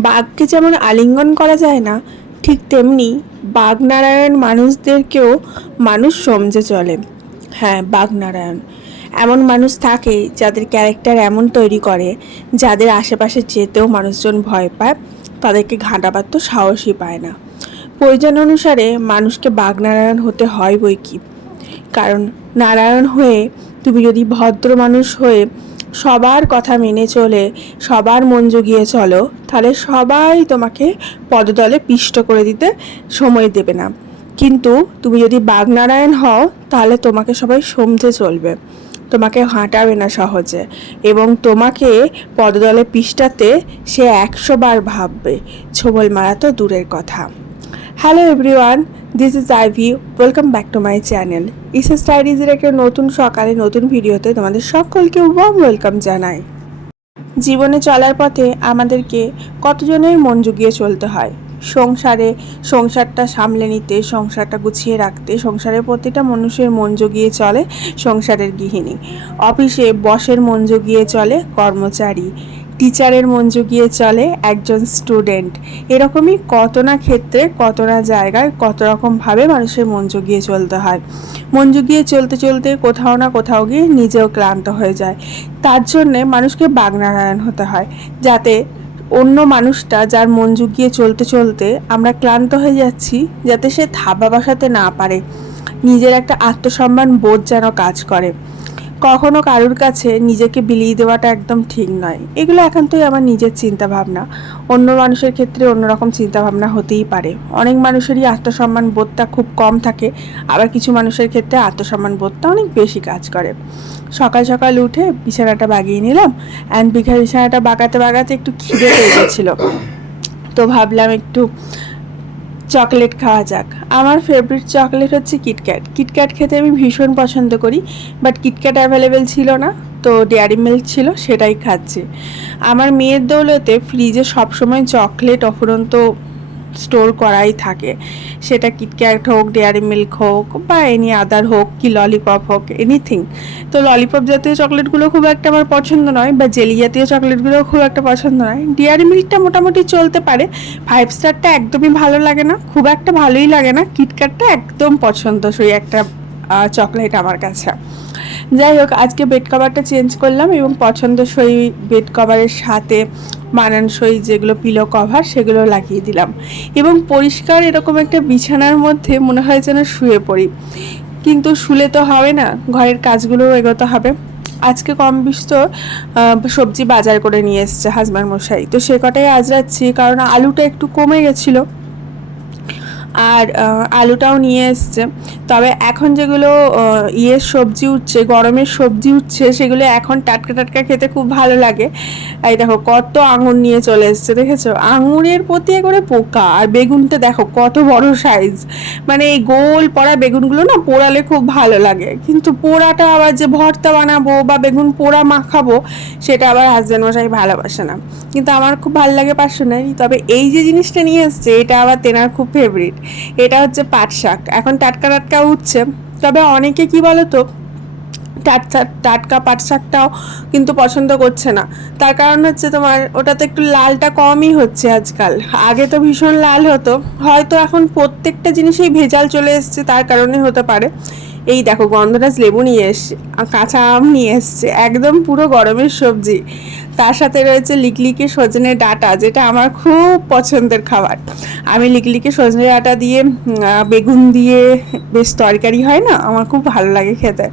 বাঘকে যেমন আলিঙ্গন করা যায় না, ঠিক তেমনি বাঘনারায়ণ মানুষদেরকেও মানুষ সমঝে চলে। হ্যাঁ বাঘনারায়ণ। এমন মানুষ থাকে যাদের ক্যারেক্টার এমন তৈরি করে, যাদের আশেপাশে যেতেও মানুষজন ভয় পায়, তাদেরকে ঘাঁটাবার তো সাহসই পায় না। প্রয়োজন অনুসারে মানুষকে বাঘনারায়ণ হতে হয় বই কি কারণ নারায়ণ হয়ে তুমি যদি ভদ্র মানুষ হয়ে সবার কথা মেনে চলে, সবার মন জুগিয়ে চলো, তাহলে সবাই তোমাকে পদতলে পিষ্ট করে দিতে সময় দেবে না। কিন্তু তুমি যদি বাগনারায়ণ হও, তাহলে তোমাকে সবাই সমঝে চলবে। তোমাকে হাঁটাবে না সহজে এবং তোমাকে পদদলে পিষ্টাতে সে একশো বার ভাববে। ছোবল মারা তো দূরের কথা। Hello everyone this is I Ivy welcome back to my channel ইসা স্টাইরিজের একটা নতুন সকালে নতুন ভিডিওতে তোমাদের সকলকে ওয়ার্ম ওয়েলকাম জানাই। জীবনে চলার পথে আমাদেরকে কতজনের মন জুগিয়ে চলতে হয়? সংসারে সংসারটা সামলে নিতে, সংসারটা গুছিয়ে রাখতে, সংসারের প্রতিটা মানুষের মন জুগিয়ে চলে সংসারের গৃহিণী। অফিসে বসের মন জুগিয়ে চলে কর্মচারী। টিচারের মন জুগিয়ে চলে একজন স্টুডেন্ট। এরকমই কত না ক্ষেত্রে, কত না জায়গায়, কত রকমভাবে মানুষের মন জুগিয়ে চলতে হয়। মন জুগিয়ে চলতে চলতে কোথাও না কোথাও গিয়ে নিজেও ক্লান্ত হয়ে যায়। তার জন্যে মানুষকে বাগনারায়ণ হতে হয়, যাতে অন্য মানুষটা যার মন জুগিয়ে চলতে চলতে আমরা ক্লান্ত হয়ে যাচ্ছি, যাতে সে থাবা বসাতে না পারে। নিজের একটা আত্মসম্মান বোধ যেন কাজ করে। কখনো কারোর কাছে নিজেকে বিলিয়ে দেওয়াটা একদম ঠিক নয়। এগুলো একান্তই আমার নিজের চিন্তা ভাবনা অন্য মানুষের ক্ষেত্রে অন্যরকম চিন্তা ভাবনা হতেই পারে। অনেক মানুষেরই আত্মসম্মান বোধটা খুব কম থাকে। আবার কিছু মানুষের ক্ষেত্রে আত্মসম্মান বোধটা অনেক বেশি কাজ করে। সকাল সকাল উঠে বিছানাটা বাগিয়ে নিলাম অ্যান্ড বিঘা বিছানাটা বাগাতে বাগাতে একটু খিদে পেয়ে গেছিল। তো ভাবলাম একটু চকলেট খাওয়া যাক। আমার ফেভারিট চকলেট হচ্ছে কিটক্যাট কিটক্যাট খেতে আমি ভীষণ পছন্দ করি বাট কিটক্যাট অ্যাভেলেবেল ছিল না, তো ডেয়ারি মিল্ক ছিল, সেটাই খাচ্ছি। আমার মেয়ের দৌলতে ফ্রিজে সবসময় চকলেট অফুরন্ত স্টোর করাই থাকে। সেটা কিটক্যাট হোক ডেয়ারি মিল্ক হোক বা এনি আদার হোক, কি ললিপপ হোক এনিথিং তো ললিপপ জাতীয় চকলেটগুলো খুব একটা আমার পছন্দ নয় বা জেলি জাতীয় চকলেটগুলো খুব একটা পছন্দ নয়। ডেয়ারি মিল্কটা মোটামুটি চলতে পারে। ফাইভ স্টারটা একদমই ভালো লাগে না, খুব একটা ভালোই লাগে না। কিটক্যাটটা একদম পছন্দ পছন্দসই একটা চকলেট আমার কাছে। যাই হোক, আজকে বেড কভারটা চেঞ্জ করলাম এবং পছন্দসই বেড কভারের সাথে মানানসই যেগুলো পিলো কভার সেগুলো লাগিয়ে দিলাম। এবং পরিষ্কার এরকম একটা বিছানার মধ্যে মনে হয় যেন শুয়ে পড়ি। কিন্তু শুলে তো হবে না, ঘরের কাজগুলোও এগোতে হবে। আজকে কম বিস্ত সবজি বাজার করে নিয়ে এসছে হাজব্যান্ড মশাই। তো সে কটাই আজ রাখছি কারণ আলুটা একটু কমে গেছিল। আর আলুটাও নিয়ে এসছে। তবে এখন যেগুলো ইয়ের সবজি উঠছে, গরমের সবজি উঠছে, সেগুলো এখন টাটকা টাটকা খেতে খুব ভালো লাগে। এই দেখো, কত আঙুর নিয়ে চলে এসছে, দেখেছ? আঙুরের প্রতি করে পোকা। আর বেগুনটা দেখো, কত বড় সাইজ মানে এই গোল পড়া বেগুনগুলো না পোড়ালে খুব ভালো লাগে। কিন্তু পোড়াটা আবার যে ভর্তা বানাবো বা বেগুন পোড়া মাখাবো, সেটা আবার হাজব্যান্ড মশাই ভালোবাসে না। কিন্তু আমার খুব ভালো লাগে পার্সোনালি। তবে এই যে জিনিসটা নিয়ে এসছে, এটা আবার তেনার খুব ফেভারিট এটা হচ্ছে পাট শাক। এখন টাটকা টাটকা উঠছে। তবে অনেকে কি বলতো, টাটকা টাটকা পাট শাকটাও কিন্তু পছন্দ করছে না। তার কারণ হচ্ছে তোমার ওটাতে একটু লালটা কমই হচ্ছে আজকাল। আগে তো ভীষণ লাল হতো। হয়তো এখন প্রত্যেকটা জিনিসেই ভেজাল চলে এসছে, তার কারণে হতে পারে। এই দেখো গন্ধরাজ লেবু নিয়ে এসছে কাঁচা আম নিয়ে এসছে, একদম পুরো গরমের সবজি। তার সাথে রয়েছে লিকলিকে সজনে ডাটা, যেটা আমার খুব পছন্দের খাবার। আমি লিকলিকে সজনে ডাটা দিয়ে বেগুন দিয়ে বেশ তরকারি হয় না, আমার খুব ভালো লাগে খেতে।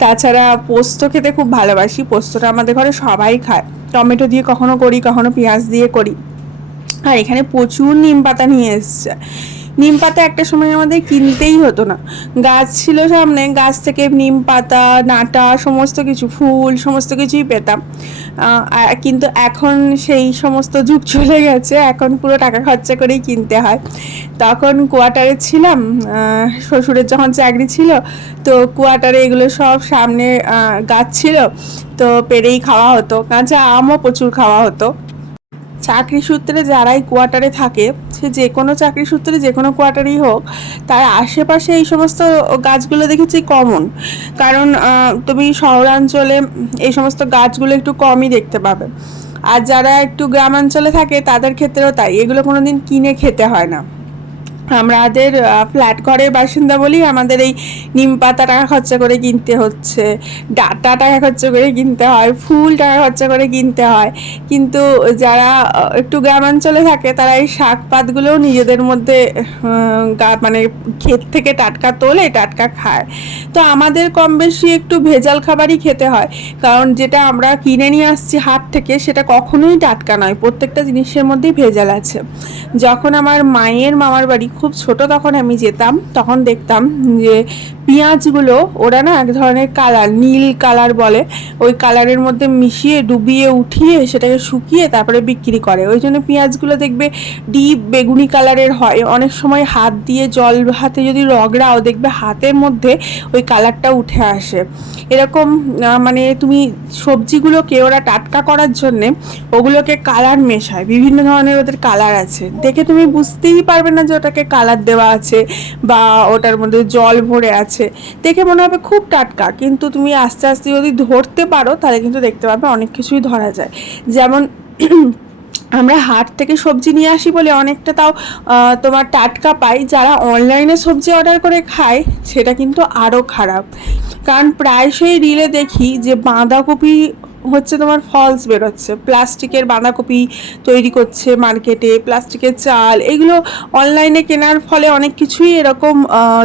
তাছাড়া পোস্ত খেতে খুব ভালোবাসি, পোস্তটা আমাদের ঘরে সবাই খায়। টমেটো দিয়ে কখনো করি, কখনো পেঁয়াজ দিয়ে করি। আর এখানে প্রচুর নিম পাতা নিয়ে এসছে। নিম পাতা একটা সময় আমাদের কিনতেই হতো না। গাছ ছিল সামনে, গাছ থেকে নিম পাতা, নাটা, সমস্ত কিছু, ফুল, সমস্ত কিছুই পেতাম। কিন্তু এখন সেই সমস্ত যুগ চলে গেছে, এখন পুরো টাকা খরচা করেই কিনতে হয়। তখন কোয়ার্টারে ছিলাম শ্বশুরের যখন চাকরি ছিল, তো কোয়ার্টারে এগুলো সব সামনে গাছ ছিল, তো পেরেই খাওয়া হতো। কাঁচা আমও প্রচুর খাওয়া হতো। চাকরি সূত্রে যারাই কোয়ার্টারে থাকে, সে যে কোনো চাকরি সূত্রে যে কোনো কোয়ার্টারই হোক, তার আশেপাশে এই সমস্ত গাছগুলো দেখেছি কমন কারণ তুমি শহরাঞ্চলে এই সমস্ত গাছগুলো একটু কমই দেখতে পাবে। আর যারা একটু গ্রামাঞ্চলে থাকে, তাদের ক্ষেত্রেও তাই। এগুলো কোনো দিন কিনে খেতে হয় না। আমাদের ফ্ল্যাট ঘরের বাসিন্দা বলেই আমাদের এই নিম পাতা টাকা খরচা করে কিনতে হচ্ছে। ডাটা টাকা খরচা করে কিনতে হয়, ফুল টাকা খরচা করে কিনতে হয়। কিন্তু যারা একটু গ্রামাঞ্চলে থাকে, তারা এই শাক পাতগুলোও নিজেদের মধ্যে মানে ক্ষেত থেকে টাটকা তোলে, টাটকা খায়। তো আমাদের কম বেশি একটু ভেজাল খাবারই খেতে হয়। কারণ যেটা আমরা কিনে নিয়ে আসছি হাট থেকে, সেটা কখনোই টাটকা নয়, প্রত্যেকটা জিনিসের মধ্যেই ভেজাল আছে। যখন আমার মায়ের মামার বাড়ি খুব ছোট তখন আমি যেতাম, তখন দেখতাম যে পেঁয়াজগুলো, ওরা না এক ধরনের কালার, নীল কালার বলে, ওই কালারের মধ্যে মিশিয়ে, ডুবিয়ে, উঠিয়ে সেটাকে শুকিয়ে তারপরে বিক্রি করে। ওই জন্য পেঁয়াজগুলো দেখবে ডিপ বেগুনি কালারের হয়। অনেক সময় হাত দিয়ে জল, হাতে যদি রগড়াও দেখবে হাতের মধ্যে ওই কালারটা উঠে আসে। এরকম মানে তুমি সবজিগুলোকে ওরা টাটকা করার জন্যে ওগুলোকে কালার মেশায়। বিভিন্ন ধরনের ওদের কালার আছে। দেখে তুমি বুঝতেই পারবে না যে ওটাকে কালার দেওয়া আছে বা ওটার মধ্যে জল ভরে আছে, দেখে মনে হবে খুব টাটকা। কিন্তু তুমি আস্তে আস্তে যদি ধরতে পারো, তাহলে কিন্তু দেখতে পাবে অনেক কিছুই ধরা যায়। যেমন আমরা হাট থেকে সবজি নিয়ে আসি বলে অনেকটা তাও তোমার টাটকা পাই। যারা অনলাইনে সবজি অর্ডার করে খায়, সেটা কিন্তু আরও খারাপ। কারণ প্রায়শই রিলে দেখি যে বাঁধাকপি হচ্ছে তোমার ফলস বেরোচ্ছে। প্লাস্টিকের বাঁধাকপি তৈরি করছে মার্কেটে প্লাস্টিকের চাল, এগুলো অনলাইনে কেনার ফলে অনেক কিছুই এরকম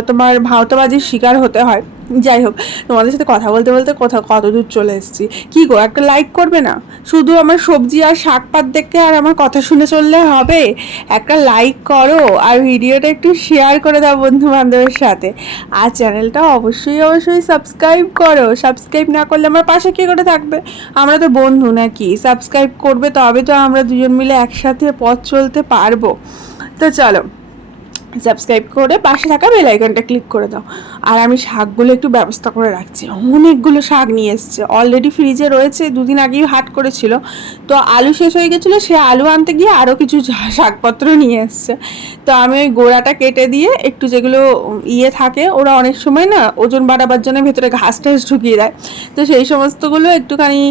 তোমার ভাওতাবাজির শিকার হতে হয়। যাই হোক, তোমাদের সাথে কথা বলতে বলতে কোথাও কত দূর চলে এসেছি। কি গো, একটা লাইক করবে না? শুধু আমার সবজি আর শাক পাত দেখে আর আমার কথা শুনে চললে হবে? একটা লাইক করো আর ভিডিওটা একটু শেয়ার করে দাও বন্ধু বান্ধবের সাথে। আর চ্যানেলটা অবশ্যই অবশ্যই সাবস্ক্রাইব করো। সাবস্ক্রাইব না করলে আমার পাশে কী করে থাকবে? আমরা তো বন্ধু নাকি? সাবস্ক্রাইব করবে তবে তো আমরা দুজন মিলে একসাথে পথ চলতে পারব। তো চলো সাবস্ক্রাইব করে পাশে থাকা বেল আইকনটা ক্লিক করে দাও। আর আমি শাকগুলো একটু ব্যবস্থা করে রাখছি। অনেকগুলো শাক নিয়ে এসছে। অলরেডি ফ্রিজে রয়েছে, দুদিন আগেই হাট করেছিল। তো আলু শেষ হয়ে গেছিল, সে আলু আনতে গিয়ে আরও কিছু শাকপত্র নিয়ে এসছে। তো আমি ওই গোড়াটা কেটে দিয়ে একটু যেগুলো ইয়ে থাকে, ওরা অনেক সময় না ওজন বাড়াবার জন্য ভেতরে ঘাস টাস ঢুকিয়ে দেয়। তো সেই সমস্তগুলো একটুখানি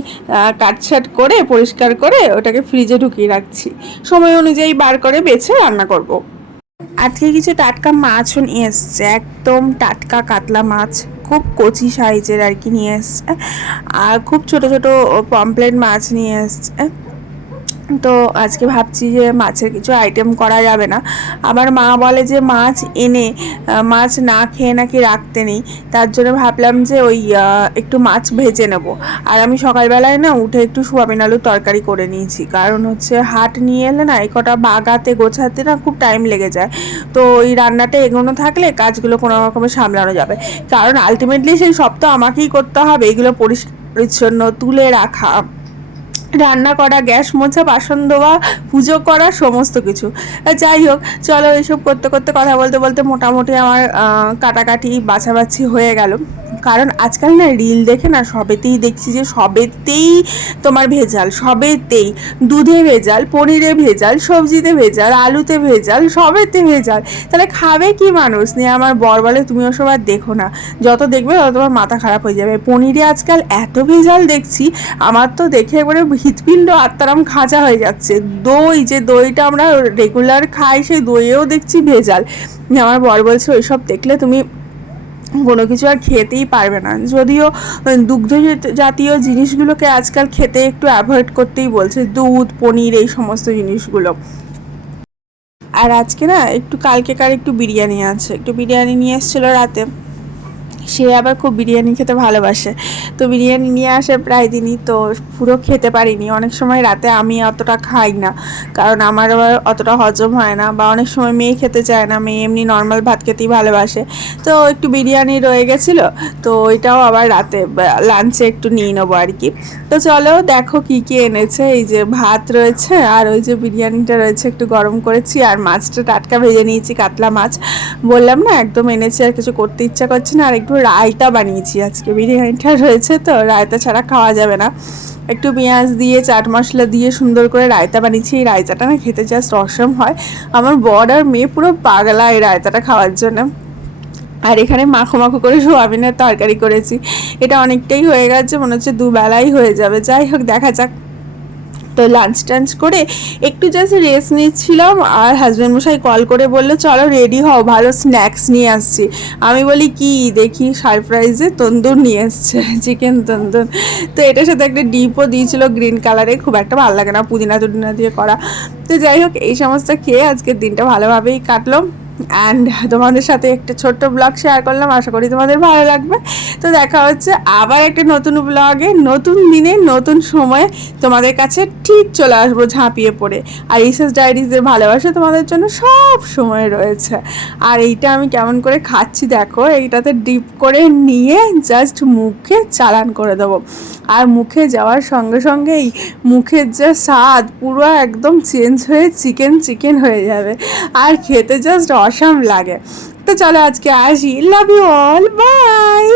কাটছাট করে, পরিষ্কার করে ওটাকে ফ্রিজে ঢুকিয়ে রাখছি। সময় অনুযায়ী বার করে বেছে রান্না করব। আজকে কিছু টাটকা মাছও নিয়ে এসছে, একদম টাটকা কাতলা মাছ, খুব কচি সাইজের আর কি নিয়ে এসছে, আর খুব ছোট ছোট পমপ্লেট মাছ নিয়ে এসছে। তো আজকে ভাবছি যে মাছের কিছু আইটেম করা যাবে না। আমার মা বলে যে মাছ এনে মাছ না খেয়ে নাকি রাখতে নেই। তার জন্য ভাবলাম যে ওই একটু মাছ ভেজে নেব। আর আমি সকালবেলায় না উঠে একটু সোয়াবিন আলুর তরকারি করে নিয়েছি। কারণ হচ্ছে হাট নিয়ে এলে না এই কটা বাগাতে গোছাতে না খুব টাইম লেগে যায়। তো ওই রান্নাটা এগোনো থাকলে কাজগুলো কোনো রকমে সামলানো যাবে। কারণ আলটিমেটলি সেই সব তো আমাকেই করতে হবে। এগুলো পরিষ্কার পরিচ্ছন্ন তুলে রাখা। রান্না করা, গ্যাস মোছা, বাসন ধোয়া, পুজো করা, সমস্ত কিছু। যাই হোক, চলো এইসব করতে করতে কথা বলতে বলতে মোটামুটি আমার কাটাকাটি, বাছাবাছি হয়ে গেল। কারণ আজকাল না রিল দেখে না সবেতেই দেখছি যে সবেতেই তোমার ভেজাল, সবেতেই দুধে ভেজাল, পনিরে ভেজাল, সবজিতে ভেজাল, আলুতে ভেজাল, সবেতে ভেজাল। তাহলে খাবে কি মানুষ? নিয়ে আমার বর বলে, তুমি ওসব আর দেখো না। যত দেখবে তত তোমার মাথা খারাপ হয়ে যাবে। পনিরে আজকাল এত ভেজাল দেখছি, আমার তো দেখে একবারে হৃৎপিণ্ড আত্মারাম খাঁচা হয়ে যাচ্ছে। দই, যে দইটা আমরা রেগুলার খাই, সেই দইয়েও দেখছি ভেজাল। আমার বর বলছে, ওইসব দেখলে তুমি কোনো কিছু আর খেতেই পারবে না। যদিও দুগ্ধ জাতীয় জিনিসগুলোকে আজকাল খেতে একটু অ্যাভয়েড করতেই বলছে, দুধ, পনির, এই সমস্ত জিনিসগুলো। আর আজকে না, একটু কালকেকার একটু বিরিয়ানি আছে। একটু বিরিয়ানি নিয়ে এসেছিল রাতে। সে আবার খুব বিরিয়ানি খেতে ভালোবাসে। তো বিরিয়ানি নিয়ে আসে প্রায় দিনই, তো পুরো খেতে পারিনি। অনেক সময় রাতে আমি অতটা খাই না, কারণ আমার আবার অতটা হজম হয় না বা অনেক সময় মেয়ে খেতে চায় না, মেয়ে এমনি নর্মাল ভাত খেতেই ভালোবাসে। তো একটু বিরিয়ানি রয়ে গেছিল, তো ওইটাও আবার রাতে লাঞ্চে একটু নিয়ে নেব আর কি। তো চলো দেখো কি কি এনেছে, এই যে ভাত রয়েছে আর ওই যে বিরিয়ানিটা রয়েছে একটু গরম করেছি আর মাছটা টাটকা ভেজে নিয়েছি কাতলা মাছ। বললাম না একদম এনেছি আর কিছু করতে ইচ্ছা করছে না, আর একটু রায়তা বানিয়েছি আজকে। বিরিয়ানিটা রয়েছে তো, রায়তা ছাড়া খাওয়া যাবে না। একটু পেঁয়াজ দিয়ে, চাট মশলা দিয়ে সুন্দর করে রায়তা বানিয়েছি। এই রায়তাটা না খেতে জাস্ট অসম হয়। আমার বর আর মেয়ে পুরো পাগলা এই রায়তাটা খাওয়ার জন্য। আর এখানে মাখো মাখো করে সোয়াবিনের তরকারি করেছি। এটা অনেকটাই হয়ে গেছে, মনে হচ্ছে দুবেলাই হয়ে যাবে। যাই হোক, দেখা যাক। তো লাঞ্চ টাঞ্চ করে একটু জাস্ট রেস্ট নিচ্ছিলাম আর হাজব্যান্ড মশাই কল করে বলল, চলো রেডি হও, ভালো স্ন্যাক্স নিয়ে আসছি। আমি বলি, কি? দেখি সারপ্রাইজে তন্দুর নিয়ে এসছে চিকেন তন্দুর। তো এটার সাথে একটা ডিপও দিয়েছিল গ্রিন কালারে খুব একটা ভালো লাগে না পুদিনা টুদিনা দিয়ে করা। তো যাই হোক, এই সমস্ত খেয়ে আজকের দিনটা ভালোভাবেই কাটলো। অ্যান্ড তোমাদের সাথে একটা ছোট্ট ব্লগ শেয়ার করলাম, আশা করি তোমাদের ভালো লাগবে। তো দেখা হচ্ছে আবার একটা নতুন ব্লগে নতুন দিনে, নতুন সময়ে তোমাদের কাছে ঠিক চলে আসব ঝাঁপিয়ে পড়ে। আর রিসার্চ ডায়েরিজের ভালোবাসা তোমাদের জন্য সব সময় রয়েছে। আর এইটা আমি কেমন করে খাচ্ছি দেখো, এইটাতে ডিপ করে নিয়ে জাস্ট মুখে চালান করে দেবো। আর মুখে যাওয়ার সঙ্গে সঙ্গেই মুখের যে স্বাদ পুরো একদম চেঞ্জ হয়ে চিকেন চিকেন হয়ে যাবে। আর খেতে জাস্ট অসাম লাগে তো চলো আজকে আসি লাভ ইউ অল বাই